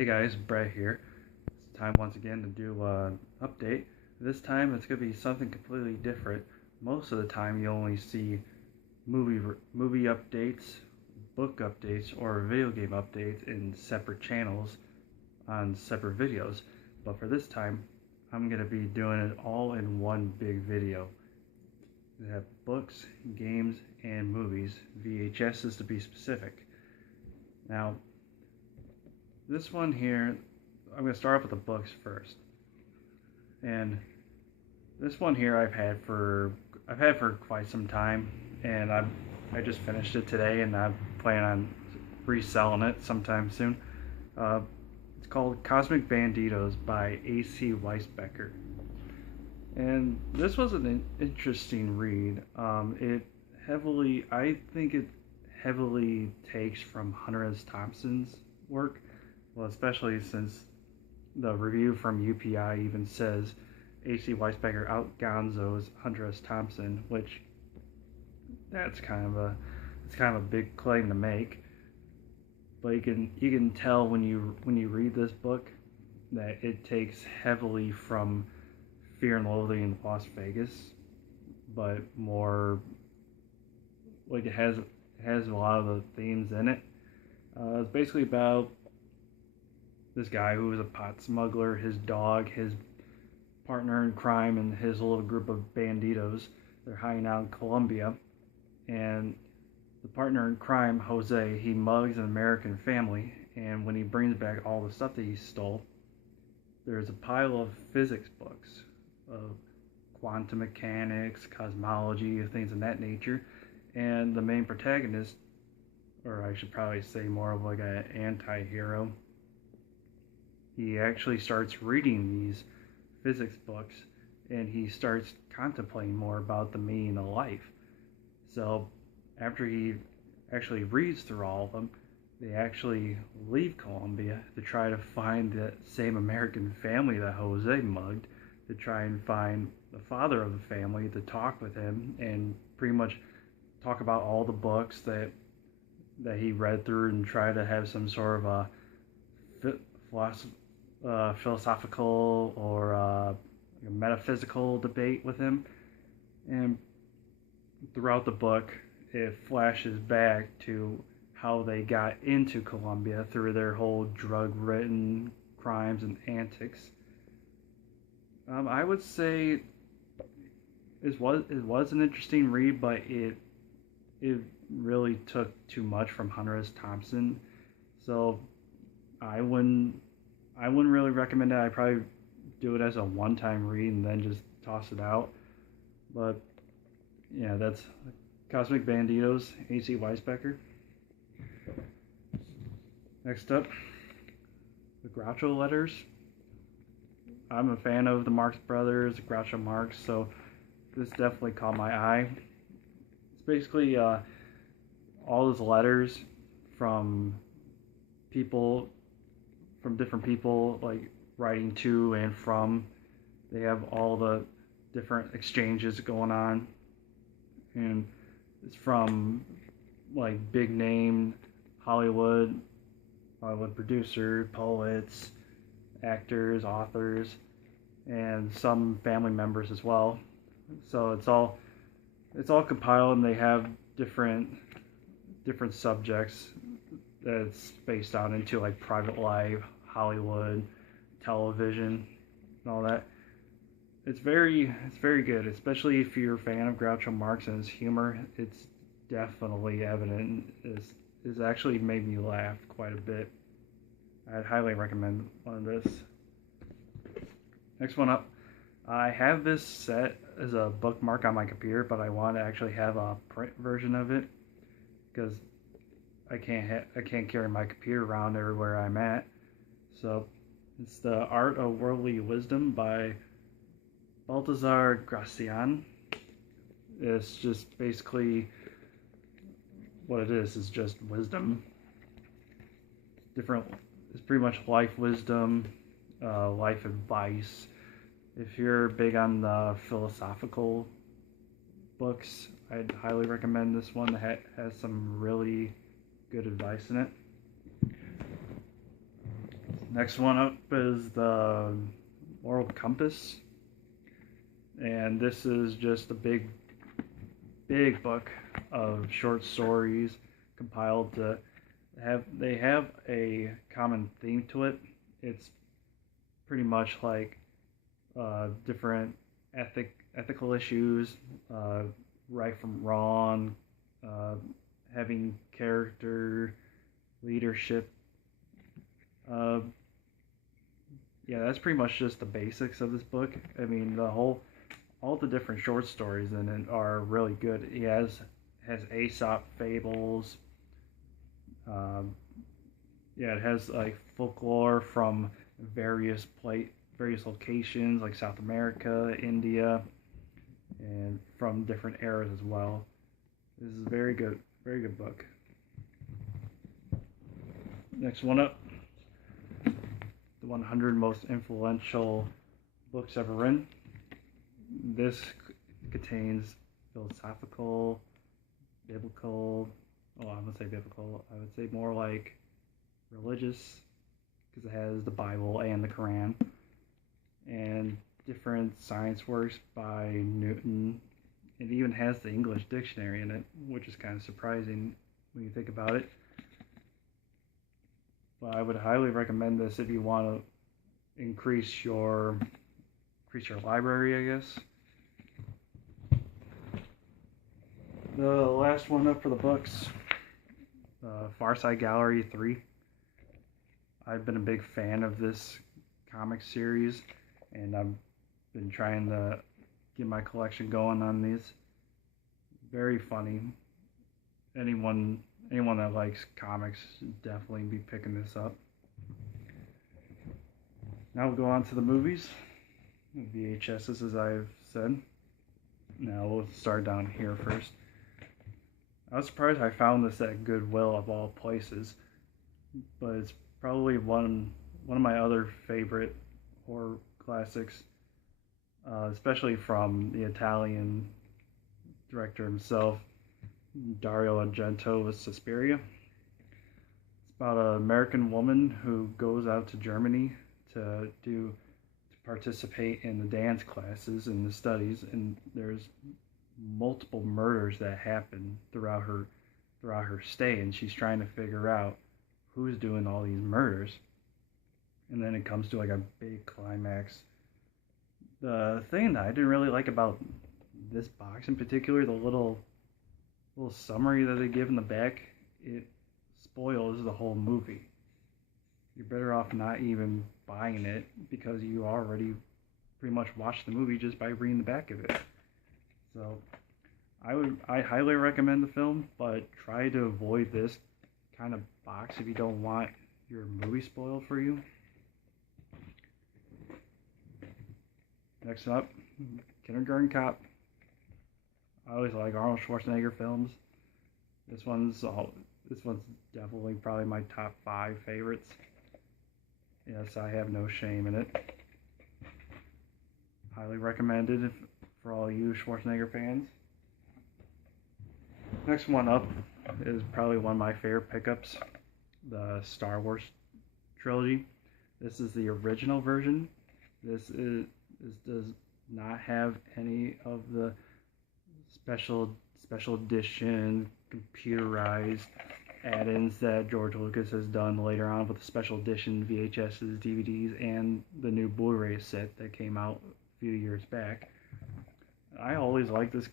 Hey guys, Brett here. It's time once again to do an update. This time it's going to be something completely different. Most of the time you only see movie updates, book updates, or video game updates in separate channels on separate videos. But for this time, I'm going to be doing it all in one big video. We have books, games, and movies. VHSs to be specific. Now, this one here, I'm going to start off with the books first. And this one here I've had for quite some time, and I just finished it today, and I'm planning on reselling it sometime soon. It's called Cosmic Bandidos by A.C. Weisbecker. And this was an interesting read. I think it heavily takes from Hunter S. Thompson's work. Well, especially since the review from UPI even says A.C. Weisbecker out-gonzos Hunter S. Thompson, which it's kind of a big claim to make. But you can tell when you read this book that it takes heavily from Fear and Loathing in Las Vegas, but more like it has a lot of the themes in it. It's basically about this guy who was a pot smuggler, his dog, his partner in crime, and his little group of bandidos. They're hiding out in Colombia, and the partner in crime, Jose, he mugs an American family, and when he brings back all the stuff that he stole, there's a pile of physics books of quantum mechanics, cosmology, things of that nature, and the main protagonist, or I should probably say more of like an anti-hero, he actually starts reading these physics books, and he starts contemplating more about the meaning of life. So after he actually reads through all of them, they actually leave Colombia to try to find that same American family that Jose mugged, to try and find the father of the family, to talk with him and pretty much talk about all the books that he read through, and try to have some sort of a philosophical or a metaphysical debate with him. And throughout the book, it flashes back to how they got into Colombia through their whole drug-ridden crimes and antics. I would say it was an interesting read, but it really took too much from Hunter S. Thompson, so I wouldn't really recommend it. I'd probably do it as a one-time read and then just toss it out. But yeah, that's Cosmic Bandidos, A.C. Weisbecker. Next up, the Groucho Letters. I'm a fan of the Marx Brothers, Groucho Marx, so this definitely caught my eye. It's basically all his letters from different people, like writing to and from. They have all the different exchanges going on, and it's from like big name Hollywood producers, poets, actors, authors, and some family members as well. So it's all compiled, and they have different subjects that it's based on into, like private life, Hollywood, television, and all that. It's very good, especially if you're a fan of Groucho Marx and his humor. It's definitely evident. It's actually made me laugh quite a bit. I'd highly recommend one of this. Next one up, I have this set as a bookmark on my computer, but I want to actually have a print version of it because I can't carry my computer around everywhere I'm at. So it's The Art of Worldly Wisdom by Baltasar Gracian. It's just basically what it is just wisdom. It's pretty much life wisdom, life advice. If you're big on the philosophical books, I'd highly recommend this one. That has some really good advice in it. Next one up is the Moral Compass, and this is just a big book of short stories compiled to they have a common theme to it. It's pretty much like different ethical issues, right from wrong, having character, leadership. Yeah, that's pretty much just the basics of this book. I mean, all the different short stories in it are really good. He has Aesop fables. Yeah, it has like folklore from various locations like South America, India, and from different eras as well. This is a very good book. Next one up, the 100 most influential books ever written. This contains philosophical, biblical, I wouldn't say biblical, I would say more like religious, because it has the Bible and the Quran, and different science works by Newton. It even has the English dictionary in it, which is kind of surprising when you think about it. But I would highly recommend this if you want to increase your library, I guess. The last one up for the books, Far Side Gallery 3. I've been a big fan of this comic series, and I've been trying to get my collection going on these. Very funny. Anyone that likes comics should definitely be picking this up. Now we'll go on to the movies. VHSs, as I've said. Now we'll start down here first. I was surprised I found this at Goodwill of all places, but it's probably one of my other favorite horror classics, especially from the Italian director himself, Dario Argento, with Suspiria. It's about an American woman who goes out to Germany to participate in the dance classes and the studies, and there's multiple murders that happen throughout her stay, and she's trying to figure out who's doing all these murders. And then it comes to like a big climax. The thing that I didn't really like about this box in particular, the little summary that they give in the back, it spoils the whole movie. You're better off not even buying it, because you already pretty much watched the movie just by reading the back of it. So I highly recommend the film, but try to avoid this kind of box if you don't want your movie spoiled for you. Next up, Kindergarten Cop. I always like Arnold Schwarzenegger films. This one's definitely probably my top 5 favorites. Yes, I have no shame in it. Highly recommended for all you Schwarzenegger fans. Next one up is probably one of my favorite pickups, the Star Wars trilogy. This is the original version. This does not have any of the special edition computerized add-ins that George Lucas has done later on with the special edition VHSs, DVDs, and the new Blu-ray set that came out a few years back. I always like this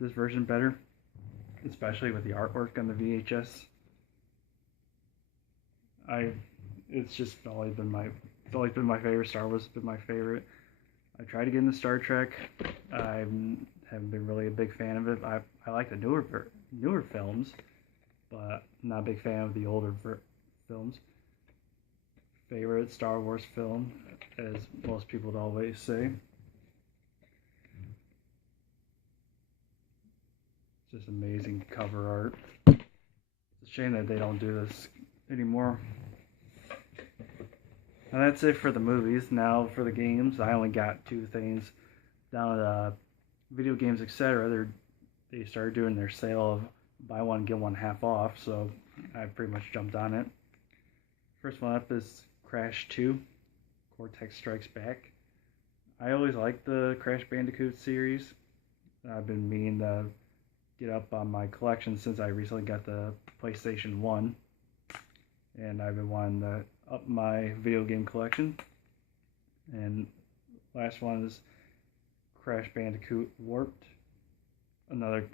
version better, especially with the artwork on the VHS. It's just always been my favorite. Star Wars has been my favorite. I tried to get into Star Trek. I haven't been really a big fan of it. I like the newer films, but not a big fan of the older films. Favorite Star Wars film, as most people would always say. Just amazing cover art. It's a shame that they don't do this anymore. And that's it for the movies. Now for the games, I only got 2 things. Now the video games, etc., they started doing their sale of buy one get one half off, so I pretty much jumped on it. First one up is Crash 2, Cortex Strikes Back. I always liked the Crash Bandicoot series. I've been meaning to get up on my collection since I recently got the PlayStation 1. And I've been wanting to up my video game collection. And last one is Crash Bandicoot Warped. Another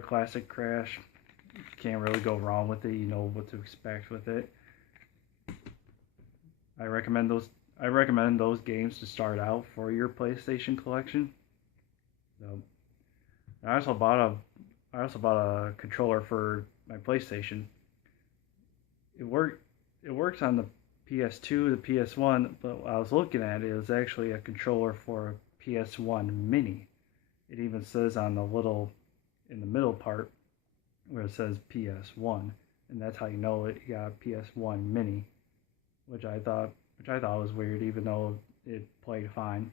classic Crash. Can't really go wrong with it. You know what to expect with it. I recommend those games to start out for your PlayStation collection. So I also bought a controller for my PlayStation. It works on the PS2, the PS1, but what I was looking at is actually a controller for a PS1 Mini. It even says on in the middle part where it says PS1, and that's how you know it. You got a PS1 Mini, which I thought was weird, even though it played fine.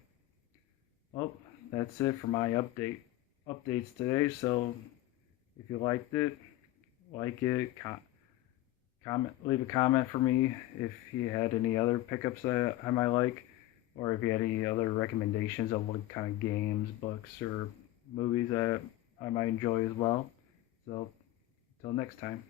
Well, that's it for my updates today. So if you liked it, like it, leave a comment for me if you had any other pickups that I might like, or if you had any other recommendations of what kind of games, books, or movies that I might enjoy as well. So, until next time.